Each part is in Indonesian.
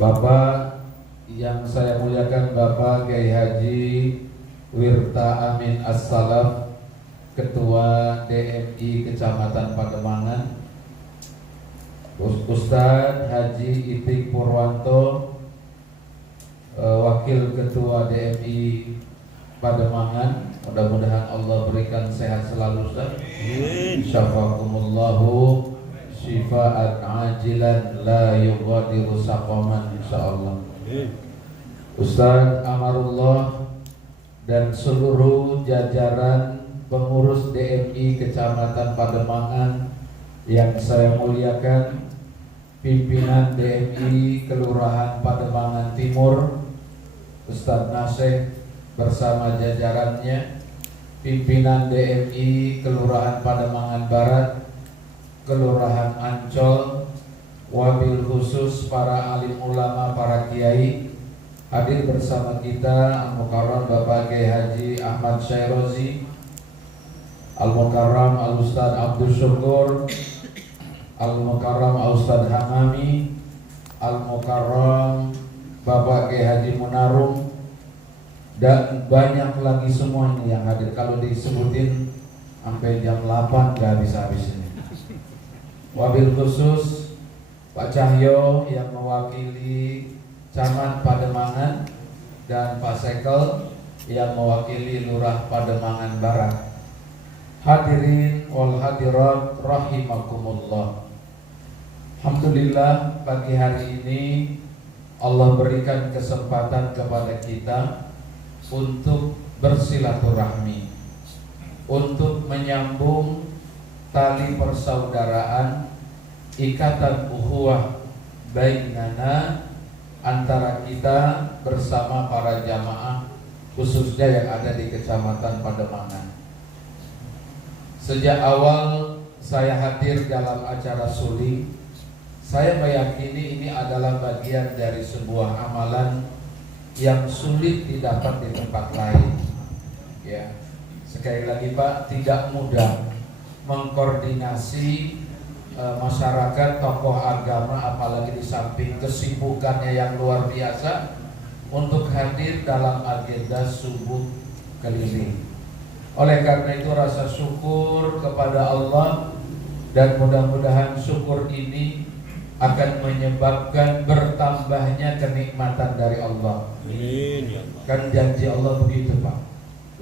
Bapak yang saya muliakan, Bapak Kiai Haji Wirta Amin As-Salaf, Ketua DMI Kecamatan Pademangan, Ustadz Haji Itik Purwanto, Wakil Ketua DMI Pademangan. Mudah-mudahan Allah berikan sehat selalu, Ustaz. Syafakumullahu syifaan ajilan la yughadiru saqaman, insyaallah. Ustaz Amarullah dan seluruh jajaran pengurus DMI Kecamatan Pademangan yang saya muliakan, pimpinan DMI Kelurahan Pademangan Timur, Ustaz Naseh bersama jajarannya, pimpinan DMI Kelurahan Pademangan Barat, Kelurahan Ancol, wabil khusus para alim ulama, para kiai, hadir bersama kita Al-Mukarram Bapak Kiai Haji Ahmad Syairozi, Al-Mukarram Al-Ustadz Abdul Syukur, Al-Mukarram Al-Ustadz Hamami, Al-Mukarram Bapak Kiai Haji Munarum, dan banyak lagi semua ini yang hadir. Kalau disebutin sampai jam 8 gak habis-habis ini. Wabil khusus Pak Cahyo yang mewakili Camat Pademangan dan Pak Sekel yang mewakili Lurah Pademangan Barat. Hadirin wal hadirat rahimakumullah. Alhamdulillah, pagi hari ini Allah berikan kesempatan kepada kita untuk bersilaturahmi, untuk menyambung tali persaudaraan, ikatan ukhuwah bainana, antara kita bersama para jamaah khususnya yang ada di Kecamatan Pademangan. Sejak awal saya hadir dalam acara suli, saya meyakini ini adalah bagian dari sebuah amalan yang sulit didapat di tempat lain. Ya, sekali lagi Pak, tidak mudah mengkoordinasi masyarakat, tokoh agama, apalagi di samping kesibukannya yang luar biasa, untuk hadir dalam agenda subuh keliling. Oleh karena itu rasa syukur kepada Allah, dan mudah-mudahan syukur ini akan menyebabkan bertambahnya kenikmatan dari Allah. Amin. Kan janji Allah begitu Pak,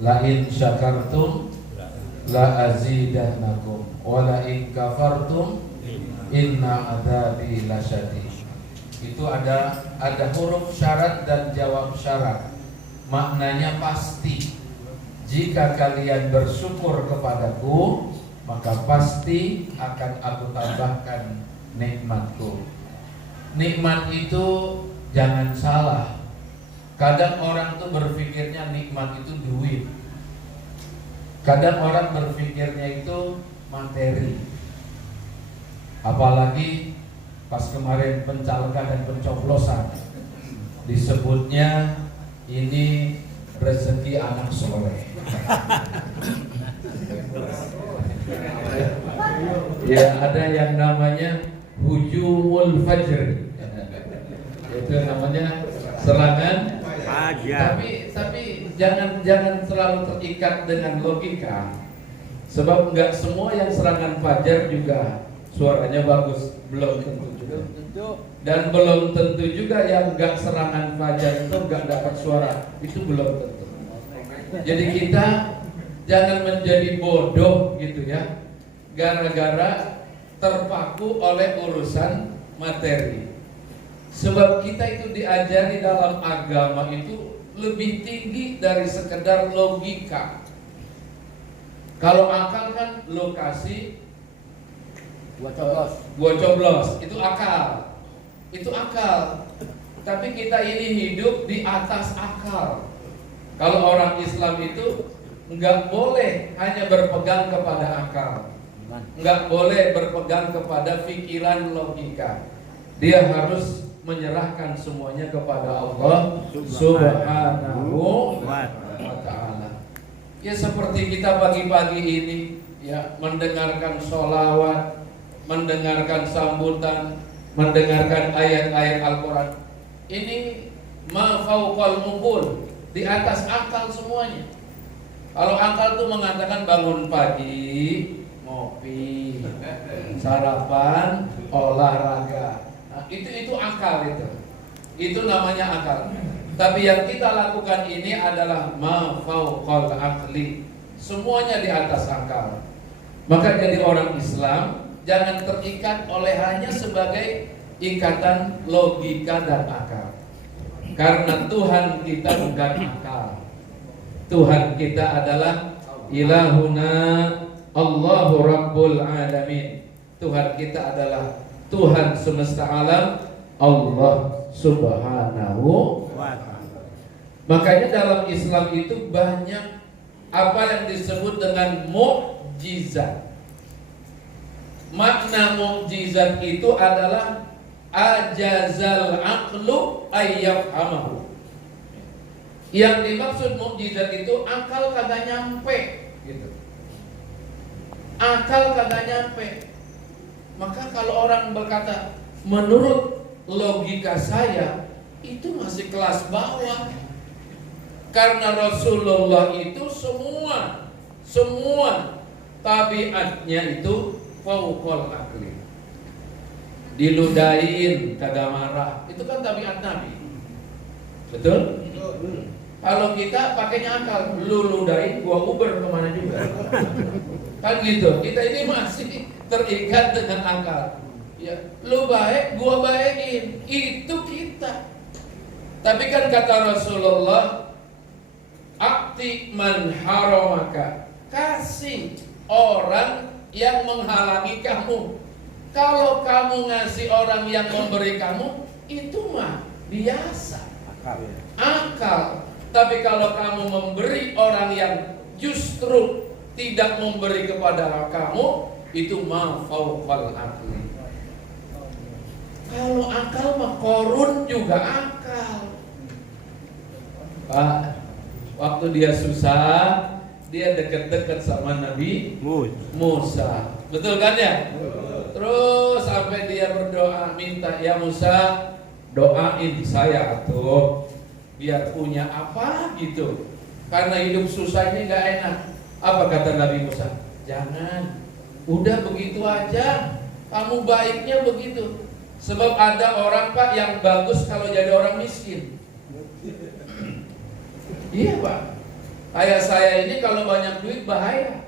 la in syakartum la azidannakum wa la in kafartum inna adzabi lasyadid. Itu ada huruf syarat dan jawab syarat. Maknanya pasti. Jika kalian bersyukur kepadaku, maka pasti akan aku tambahkan nikmatku. Nikmat itu jangan salah. Kadang orang tuh berpikirnya nikmat itu duit. Kadang orang berpikirnya itu materi. Apalagi pas kemarin pencalekan dan pencoblosan, disebutnya ini rezeki anak soleh. Ya, ada yang namanya hujumul fajr, itu namanya serangan fajar. Tapi jangan selalu terikat dengan logika, sebab enggak semua yang serangan fajar juga suaranya bagus, belum tentu juga. Dan belum tentu juga yang enggak serangan fajar itu enggak dapat suara, itu belum tentu. Jadi kita jangan menjadi bodoh gitu ya, gara-gara terpaku oleh urusan materi. Sebab kita itu diajari dalam agama itu lebih tinggi dari sekedar logika. Kalau akal kan lokasi gua coblos, itu akal. Itu akal. Tapi kita ini hidup di atas akal. Kalau orang Islam itu enggak boleh hanya berpegang kepada akal, enggak boleh berpegang kepada pikiran logika. Dia harus menyerahkan semuanya kepada Allah Subhanahu wa ta'ala. Ya seperti kita pagi-pagi ini ya, mendengarkan sholawat, mendengarkan sambutan, mendengarkan ayat-ayat Al-Quran. ini ma fauqal uqul, di atas akal semuanya. Kalau akal tuh mengatakan bangun pagi, ngopi, sarapan, olahraga. Nah, itu akal itu. Itu namanya akal. Tapi yang kita lakukan ini adalah ma fauqal aqli. Semuanya di atas akal. Maka jadi orang Islam jangan terikat oleh hanya sebagai ikatan logika dan akal. Karena Tuhan kita bukan akal. Tuhan kita adalah ilahuna Allahu Rabbul Alamin. Tuhan kita adalah Tuhan semesta alam, Allah Subhanahu wa ta'ala. Makanya dalam Islam itu banyak apa yang disebut dengan mukjizat. Makna mukjizat itu adalah ajazal aqlu ayyafhamahu. Yang dimaksud mukjizat itu akal kagak nyampe gitu. Akal kagak nyampe. Maka kalau orang berkata menurut logika saya itu masih kelas bawah. Karena Rasulullah itu semua tabiatnya itu fauqal aqli. Diludahin kagak marah, itu kan tabiat Nabi. Betul? Kalau kita pakainya akal, lu ludahin, gua uber kemana juga. Kan gitu. Kita ini masih terikat dengan akal. Ya, lu baik, gua baikin. Itu kita. Tapi kan kata Rasulullah, akti man haramaka, kasih orang yang menghalangi kamu. Kalau kamu ngasih orang yang memberi kamu, itu mah biasa. Akal. Tapi kalau kamu memberi orang yang justru tidak memberi kepada kamu, itu ma fauqal aqli. Kalau akal mah korun juga akal. Pak, waktu dia susah, dia deket-deket sama Nabi Musa. Betul kan ya? Terus sampai dia berdoa minta, ya Musa, doain saya tuh biar punya apa gitu. Karena hidup susah ini gak enak. Apa kata Nabi Musa? Jangan, udah begitu aja. Kamu baiknya begitu. Sebab ada orang Pak yang bagus kalau jadi orang miskin. Iya Pak. Kayak saya ini kalau banyak duit bahaya.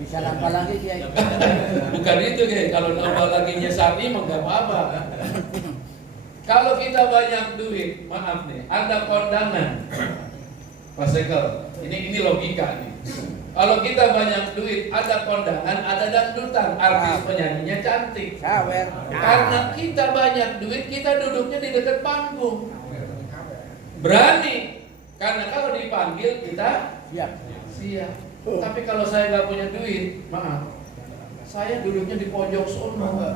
Bisa nambah lagi Kiai. Bukan itu Kiai, kalau nambah lagi sapi mah enggak apa-apa. Kalau kita banyak duit, maaf nih, ada kondangan. Pak Sekel, ini logika nih. Kalau kita banyak duit, ada kondangan, ada dangdutan, artis penyanyinya cantik. Karena kita banyak duit, kita duduknya di dekat panggung. Berani, karena kalau dipanggil kita siap. Tapi kalau saya nggak punya duit, maaf, saya duduknya di pojok sono,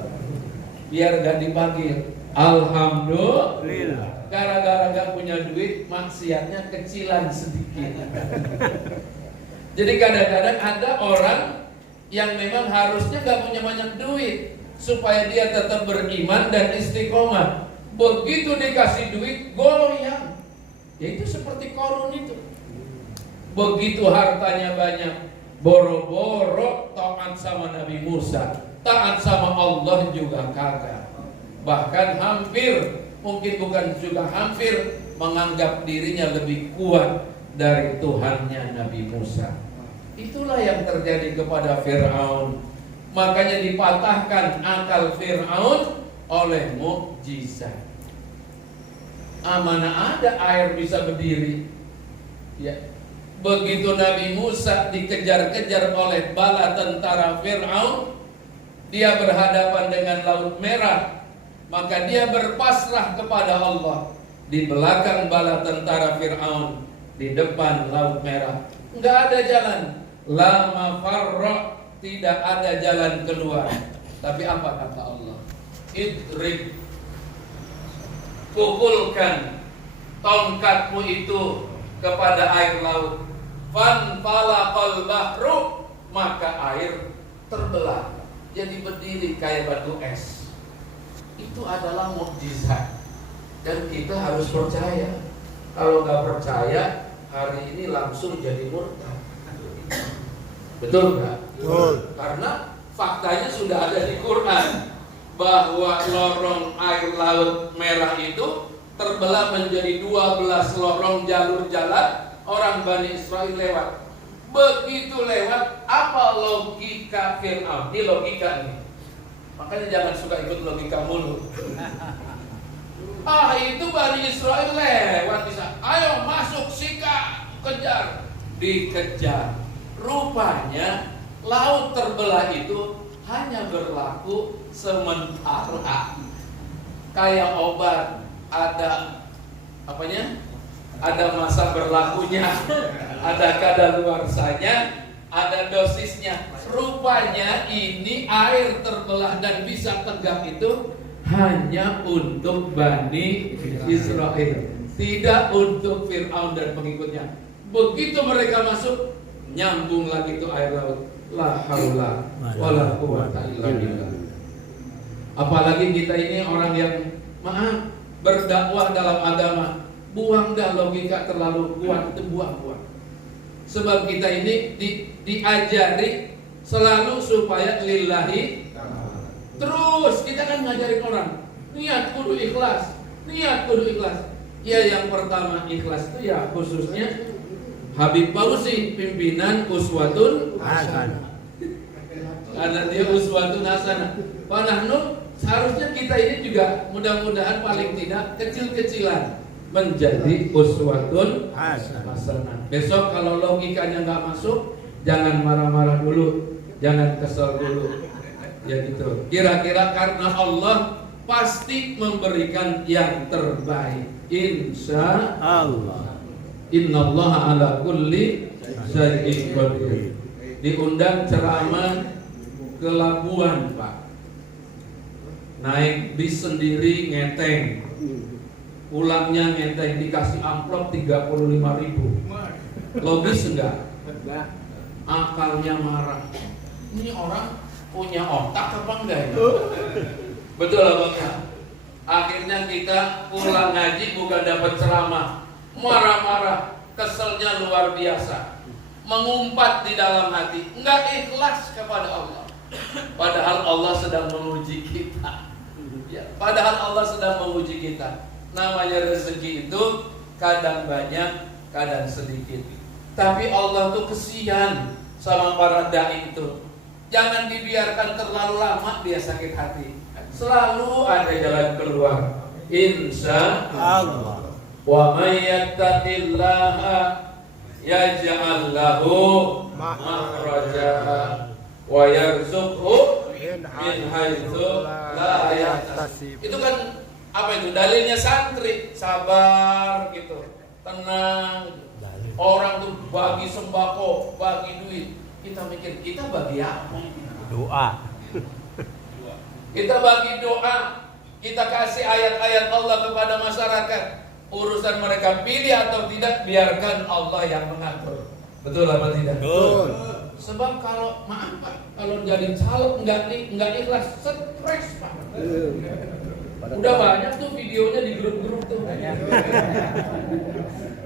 biar nggak dipanggil. Alhamdulillah. Gara-gara nggak punya duit, maksiatnya kecilan sedikit. Jadi kadang-kadang ada orang yang memang harusnya nggak punya banyak duit supaya dia tetap beriman dan istiqomah. Begitu dikasih duit, goyang. Ya itu seperti Korun itu. Begitu hartanya banyak, boro-boro taat sama Nabi Musa, taat sama Allah juga kagak. Bahkan hampir, mungkin bukan juga hampir, menganggap dirinya lebih kuat dari Tuhannya Nabi Musa. Itulah yang terjadi kepada Fir'aun. Makanya dipatahkan akal Fir'aun oleh mukjizat. Mana ada air bisa berdiri? Ya. Begitu Nabi Musa dikejar-kejar oleh bala tentara Fir'aun, dia berhadapan dengan Laut Merah, maka dia berpasrah kepada Allah. Di belakang bala tentara Fir'aun, di depan Laut Merah, nggak ada jalan. La mafarra, tidak ada jalan keluar. Tapi apa kata Allah? Idrib, pukulkan tongkatmu itu kepada air laut. Fanfalaqal bahru, maka air terbelah jadi berdiri kayak batu es. itu adalah mukjizat dan kita harus percaya. Kalau nggak percaya, hari ini langsung jadi murtad. Betul nggak? Betul. Karena faktanya sudah ada di Quran bahwa lorong air laut merah itu terbelah menjadi 12 lorong jalur jalan orang Bani Israel lewat. Begitu lewat, apa logika Fir'aun? Ini logika nih. Makanya jangan suka ikut logika mulu. Itu Bani Israel lewat bisa. Ayo masuk, sikat, kejar. Dikejar. Rupanya laut terbelah itu hanya berlaku sementara. Kayak obat, ada apanya? Ada masa berlakunya, ada kadaluarsanya, ada dosisnya. Rupanya ini air terbelah dan bisa tegak itu hanya untuk Bani Israel, tidak untuk Fir'aun dan pengikutnya. Begitu mereka masuk, nyambung lagi itu air laut. La haula wala quwwata illa billah. Apalagi kita ini orang yang berdakwah dalam agama. Buang dah logika terlalu kuat, itu buang. Sebab kita ini diajari selalu supaya lillahi. Terus kita kan ngajarin orang, niat kudu ikhlas. Ya yang pertama ikhlas itu ya khususnya Habib Fauzi, pimpinan Uswatun Hasanah. Karena dia Uswatun Hasanah. Panahnu seharusnya kita ini juga mudah-mudahan paling tidak kecil-kecilan menjadi uswatun hasanah. Besok kalau logikanya nggak masuk, jangan marah-marah dulu, jangan kesel dulu. Ya gitu. Kira-kira karena Allah pasti memberikan yang terbaik. Insya Allah. Innallaha ala kulli syai'in qadir. Diundang ceramah ke Labuan, Pak. Naik bis sendiri ngeteng. Pulangnya ngeteng, dikasih amplop 35.000. Logis enggak? Akalnya marah. Ini orang punya otak apa enggak ya? Betul apa enggak? Akhirnya kita pulang ngaji bukan dapat ceramah, marah-marah, keselnya luar biasa, mengumpat di dalam hati, enggak ikhlas kepada Allah. Padahal Allah sedang menguji kita. Ya, padahal Allah sedang menguji kita. Namanya rezeki itu kadang banyak, kadang sedikit. Tapi Allah tuh kesian sama para dai itu. Jangan dibiarkan terlalu lama dia sakit hati. Selalu ada jalan keluar. Insya Allah. Wa may yattaqillaha yaj'al lahu makhraja wa yarzuqhu min haitsu la yahtasib. Itu kan apa itu? Dalilnya santri, sabar gitu, tenang. Orang tuh bagi sembako, bagi duit. Kita mikir, kita bagi apa? Doa. Kita bagi doa. Kita kasih ayat-ayat Allah kepada masyarakat. Urusan mereka pilih atau tidak, biarkan Allah yang mengatur. Betul apa tidak? Betul. Sebab kalau maaf Pak, kalau jadi caleg nggak ikhlas, stres Pak. Udah banyak tuh videonya di grup-grup tuh.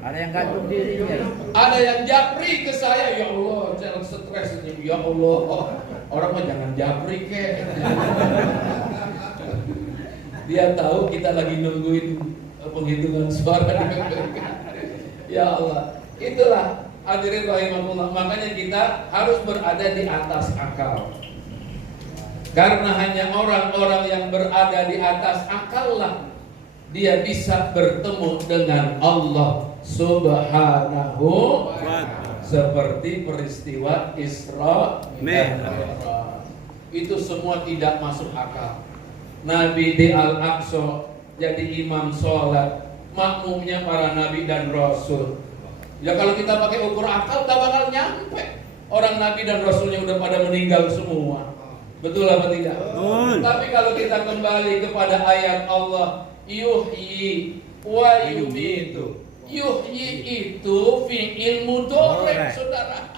Ada yang gantung dirinya. Ada yang japri ke saya, ya Allah, jangan stres ini, ya Allah. Orang mah jangan japri kek. Dia tahu kita lagi nungguin penghitungan suara. Ya Allah, itulah hadirin rahimahullah. Makanya kita harus berada di atas akal. Karena hanya orang-orang yang berada di atas akal lah dia bisa bertemu dengan Allah Subhanahu wa ta'ala. Seperti peristiwa Isra Mi'raj. Itu semua tidak masuk akal. Nabi di Al-Aqsa jadi imam sholat, makmumnya para nabi dan rasul. Ya kalau kita pakai ukur akal tak bakal nyampe. Orang nabi dan rasulnya udah pada meninggal semua. Betul apa tidak? Betul. Tapi kalau kita kembali kepada ayat Allah, yuhyi wa yumitu. Yuhyi itu fi'il mudhari, saudara.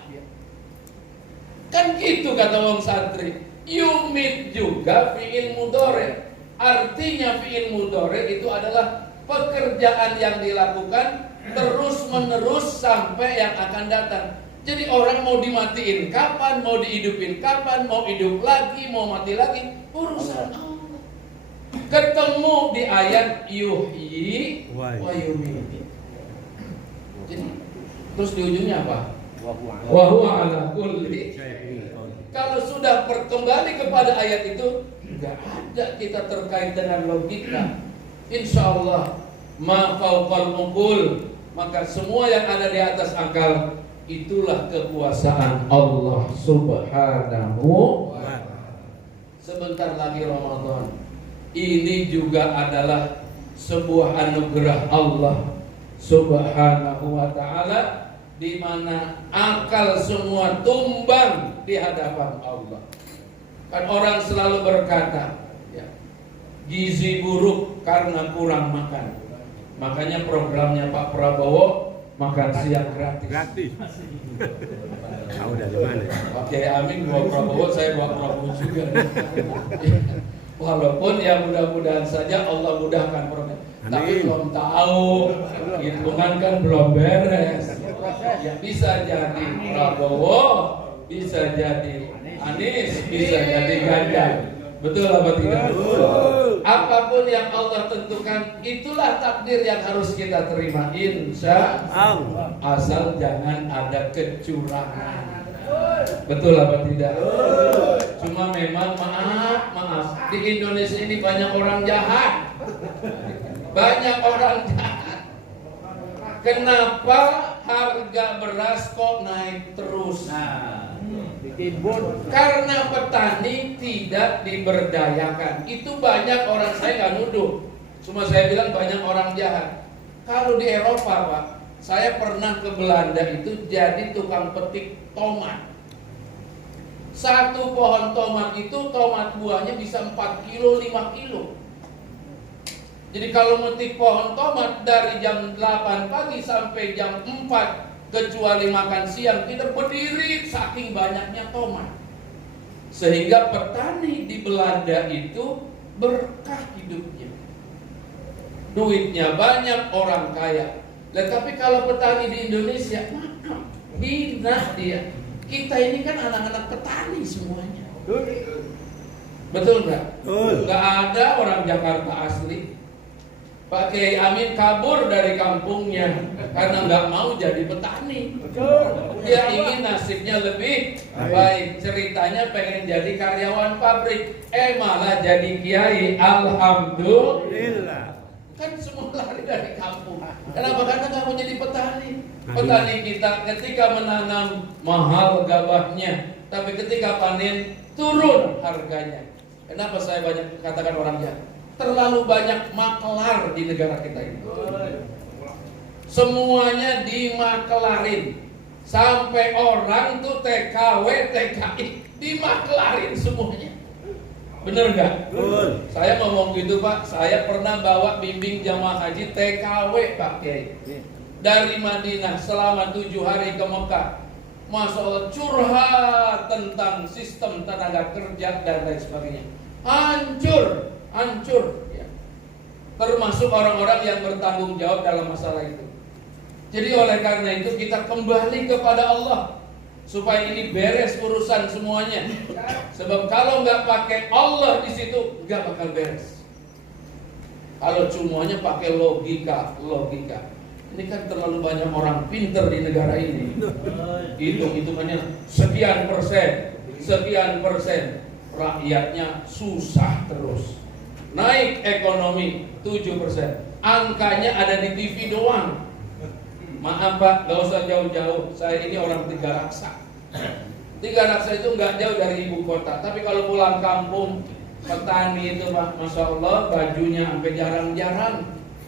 Kan gitu kata wong santri. Yumit juga fi'il mudhari. Artinya fi'il mudhari itu adalah pekerjaan yang dilakukan terus menerus sampai yang akan datang. Jadi orang mau dimatiin kapan, mau dihidupin kapan, mau hidup lagi, mau mati lagi, urusan Allah. Ketemu di ayat yuhyi wa yumiit. Jadi terus di ujungnya apa? Wa huwa ala kulli. Kalau sudah kembali kepada ayat itu, enggak ada kita terkait dengan logika. Insya Allah ma fawqal uqul, maka semua yang ada di atas akal itulah kekuasaan Allah Subhanahu. Sebentar lagi Ramadan. Ini juga adalah sebuah anugerah Allah Subhanahu wa ta'ala, di mana akal semua tumbang di hadapan Allah. Kan orang selalu berkata, ya, gizi buruk karena kurang makan. Makanya programnya Pak Prabowo makan siang gratis. Tahu dari mana? Oke, amin. Bawa Prabowo, saya bawa Prabowo juga. Walaupun ya mudah-mudahan saja Allah mudahkan program. Tapi belum tahu, hitungan kan belum beres. Ya bisa jadi Prabowo, bisa jadi Anies, bisa jadi Ganjar. Betul apa tidak? Apapun yang Allah tentukan, itulah takdir yang harus kita terima, insya Allah. Asal jangan ada kecurangan. Betul apa tidak? Cuma memang maaf, di Indonesia ini banyak orang jahat. Banyak orang jahat. Kenapa harga beras kok naik terus? Karena petani tidak diberdayakan. Itu banyak orang, saya nggak nuduh, cuma saya bilang banyak orang jahat. Kalau di Eropa Pak, saya pernah ke Belanda itu jadi tukang petik tomat. Satu pohon tomat itu tomat buahnya bisa 4 kilo, 5 kilo. Jadi kalau metik pohon tomat dari jam 8 pagi sampai jam 4, kecuali makan siang, kita berdiri saking banyaknya tomat. Sehingga petani di Belanda itu berkah hidupnya. Duitnya banyak, orang kaya. Tapi kalau petani di Indonesia, maaf, hina dia. Kita ini kan anak-anak petani semuanya. Betul nggak? Nggak ada orang Jakarta asli. Pak Kiai Amin kabur dari kampungnya karena nggak mau jadi petani. Dia ingin nasibnya lebih baik. Ceritanya pengen jadi karyawan pabrik, malah jadi kiai. Alhamdulillah. Kan semua lari dari kampung. Kenapa? Karena nggak mau jadi petani. Petani kita ketika menanam mahal gabahnya, tapi ketika panen turun harganya. Kenapa saya banyak katakan orang jahat? Terlalu banyak maklar di negara kita ini. Semuanya dimaklarin. Sampai orang tuh TKW, TKI dimaklarin semuanya. Bener nggak? Saya ngomong gitu Pak. Saya pernah bawa bimbing jamaah haji TKW Pak Kiai. Dari Madinah selama 7 hari ke Mekah. Masya Allah, curhat tentang sistem tenaga kerja dan lain sebagainya. Hancur ya. Termasuk orang-orang yang bertanggung jawab dalam masalah itu. Jadi oleh karena itu kita kembali kepada Allah supaya ini beres urusan semuanya. Sebab kalau nggak pakai Allah di situ nggak bakal beres. Kalau semuanya pakai logika. Ini kan terlalu banyak orang pinter di negara ini. Hitung-hitungannya sekian persen. Rakyatnya susah terus. Naik ekonomi 7%. Angkanya ada di TV doang. Maaf Pak, gak usah jauh-jauh. Saya ini orang Tiga Raksa. Tiga Raksa itu gak jauh dari ibu kota. Tapi kalau pulang kampung, petani itu Pak, Masya Allah, bajunya sampai jarang-jarang.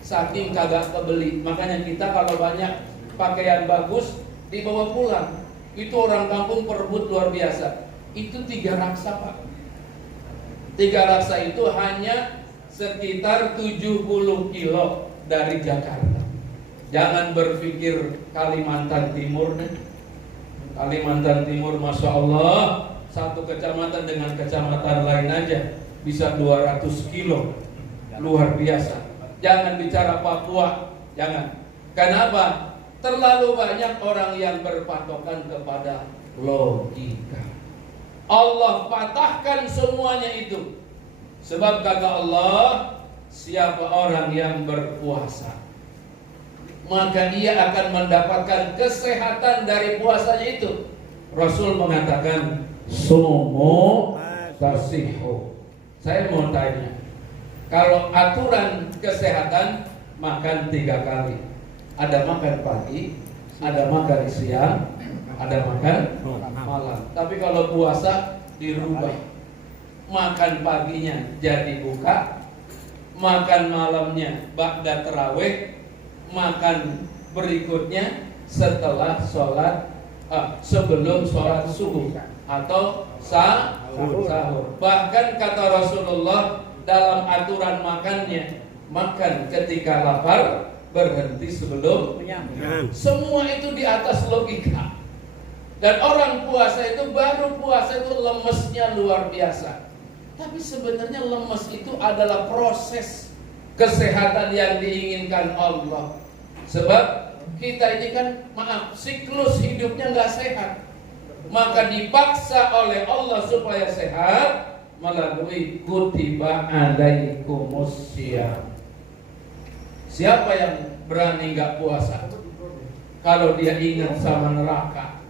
Saking kagak kebeli. Makanya kita kalau banyak pakaian bagus dibawa pulang. Itu orang kampung perebut luar biasa. Itu Tiga Raksa Pak. Tiga Raksa itu hanya sekitar 70 kilo dari Jakarta. Jangan berpikir Kalimantan Timur nih. Kalimantan Timur Masya Allah, satu kecamatan dengan kecamatan lain aja bisa 200 kilo, luar biasa. Jangan bicara Papua, jangan. Kenapa? Terlalu banyak orang yang berpatokan kepada logika. Allah patahkan semuanya itu. Sebab kata Allah, siapa orang yang berpuasa, maka dia akan mendapatkan kesehatan dari puasanya itu. Rasul mengatakan, sumu tasihu. Saya mau tanya, kalau aturan kesehatan makan 3 kali, ada makan pagi, ada makan siang, ada makan malam. Tapi kalau puasa dirubah, makan paginya jadi buka, makan malamnya ba'da tarawih, makan berikutnya setelah sholat, sebelum sholat subuh atau sahur. Bahkan kata Rasulullah dalam aturan makannya, makan ketika lapar, berhenti sebelum kenyang. Semua itu di atas logika. Dan orang puasa itu, baru puasa itu lemesnya luar biasa. Tapi sebenarnya lemes itu adalah proses kesehatan yang diinginkan Allah. Sebab kita ini kan, siklus hidupnya nggak sehat. Maka dipaksa oleh Allah supaya sehat melalui kutiba alaikumus syiyam. Siapa yang berani nggak puasa? Kalau dia ingat sama neraka.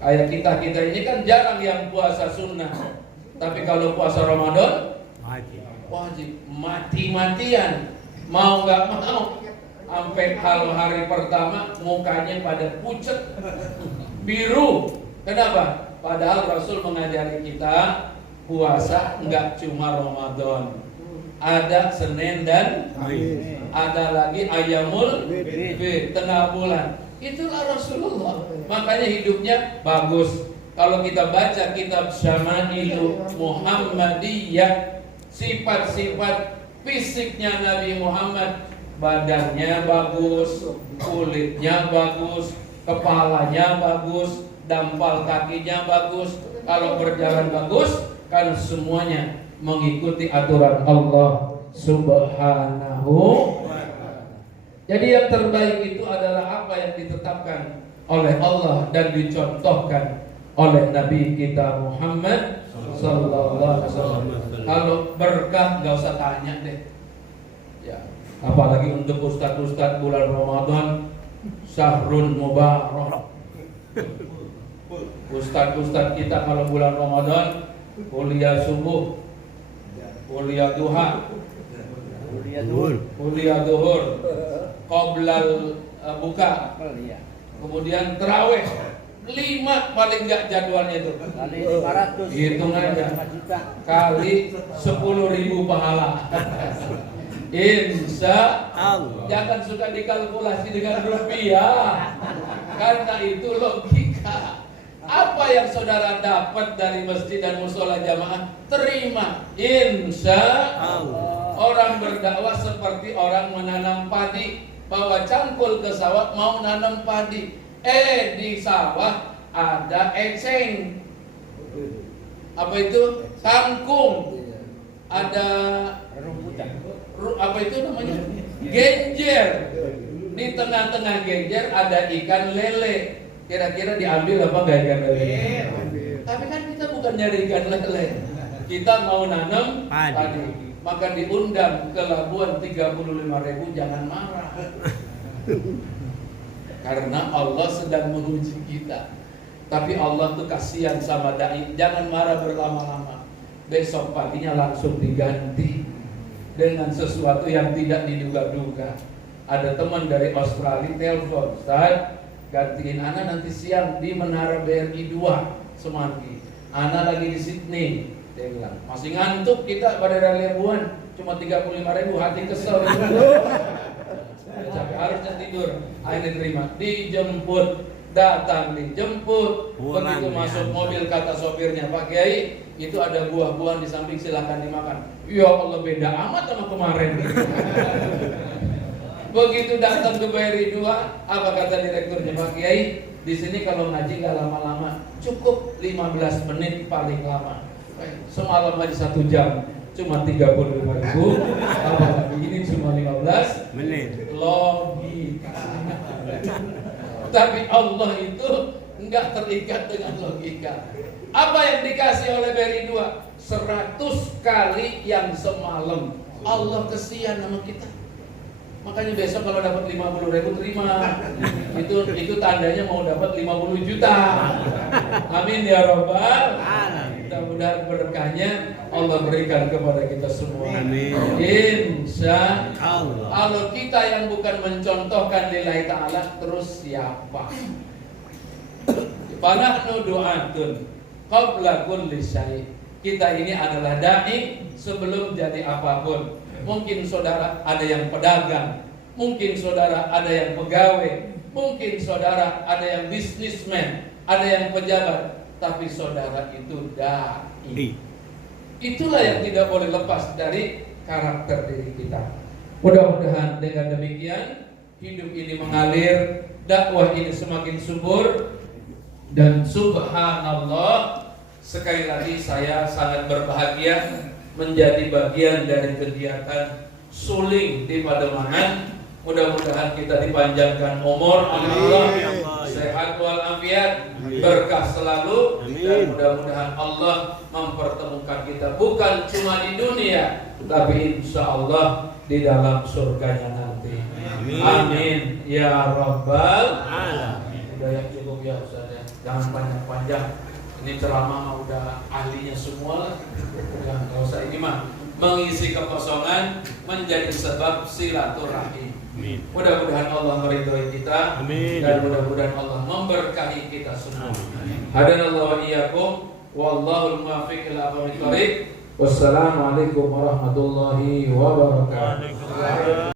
Kayak kita ini kan jarang yang puasa sunnah. Tapi kalau puasa Ramadan wajib, mati-matian, mau nggak mau. Sampai kalau hari pertama mukanya pada pucet, biru. Kenapa? Padahal Rasul mengajari kita puasa nggak cuma Ramadan. Ada Senin dan ada lagi Ayyamul Bid, tengah bulan. Itulah Rasulullah. Makanya hidupnya bagus. Kalau kita baca kitab Syamailu Muhammadiyah, sifat-sifat fisiknya Nabi Muhammad, badannya bagus, kulitnya bagus, kepalanya bagus, dampal kakinya bagus. Kalau berjalan bagus, karena semuanya mengikuti aturan Allah Subhanahu. Jadi yang terbaik itu adalah apa yang ditetapkan oleh Allah dan dicontohkan oleh Nabi kita Muhammad sallallahu alaihi wasallam. Kalau berkah nggak usah tanya deh. Ya, apalagi untuk ustadz-ustadz bulan Ramadan, syahrul mubarak. Ustadz-ustadz kita kalau bulan Ramadan kuliah subuh, kuliah duha, kuliah duhur, qoblal buka, kemudian tarawih, 5 paling enggak jadwalnya itu. Kali 500. Hitung aja. Kali 10.000 pahala. Insya Allah. Jangan suka dikalkulasi dengan rupiah, karena itu logika. Apa yang saudara dapat dari masjid dan musola jamaah, terima. Insya Allah. Orang berdakwah seperti orang menanam padi, bawa cangkul ke sawah mau nanam padi. Di sawah ada eceng. Apa itu? Kangkung. Ada apa itu namanya? Genjer. Di tengah-tengah genjer ada ikan lele. Kira-kira diambil apa enggak ikan lele? Tapi kan kita bukan nyari ikan lele. Kita mau nanam padi. Maka diundang ke Labuan 35.000, jangan marah. Karena Allah sedang menguji kita. Tapi Allah tuh kasihan sama dai. Jangan marah berlama-lama. Besok paginya langsung diganti dengan sesuatu yang tidak diduga-duga. Ada teman dari Australia telepon, Ustaz, gantiin Ana nanti siang di Menara BRI 2 Semanggi. Ana lagi di Sydney. Dia bilang, masih ngantuk kita pada Labuan, cuma 35.000, hati kesel. Capek, harusnya tidur. Akhirnya terima, dijemput, datang dijemput. Begitu masuk mobil kata sopirnya, Pak Kiai, itu ada buah-buahan di samping, silakan dimakan. Ya Allah, beda amat sama kemarin. Begitu datang ke BRI 2, apa kata direkturnya, Pak Kiai, di sini kalau ngaji nggak lama-lama, cukup 15 menit paling lama. Semalam aja 1 jam cuma 35.000, apalagi ini cuma 15 menit. Logika. Tapi Allah itu enggak terikat dengan logika. Apa yang dikasih oleh BRI 2? 100 kali yang semalam. Allah kesian sama kita. Makanya besok kalau dapat 50.000 terima. Itu tandanya mau dapat 50 juta. Amin ya Rabbal. Mudah-mudahan berkahnya Allah berikan kepada kita semua. Amin. Insya Allah. Kalau kita yang bukan mencontohkan lillahi ta'ala, terus siapa? Fanahnu du'atun qabla kulli syai'. Kita ini adalah dai sebelum jadi apapun. Mungkin saudara ada yang pedagang, mungkin saudara ada yang pegawai, mungkin saudara ada yang bisnismen, ada yang pejabat, tapi saudara itu dai. Itulah yang tidak boleh lepas dari karakter diri kita. Mudah-mudahan dengan demikian hidup ini mengalir, dakwah ini semakin subur, dan subhanallah, sekali lagi saya sangat berbahagia menjadi bagian dari kegiatan suling di Pademangan. Mudah-mudahan kita dipanjangkan umur, Allah, sehat walafiat, berkah selalu, dan mudah-mudahan Allah mempertemukan kita bukan cuma di dunia, tapi insya Allah di dalam surganya nanti. Amin ya Rabbal Alamin. Udah yang cukup ya Ustaz ya, jangan panjang-panjang. Ini ceramah udah ahlinya semua lah. Nggak usah, ini mah mengisi kekosongan menjadi sebab silaturahim. Mudah-mudahan Allah meridhoi kita. Amin. Dan mudah-mudahan Allah memberkahi kita semua. Hadanallahu wa iyyakum wallahul muwaffiq ila aqwamit thoriq. Wassalamualaikum warahmatullahi wabarakatuh.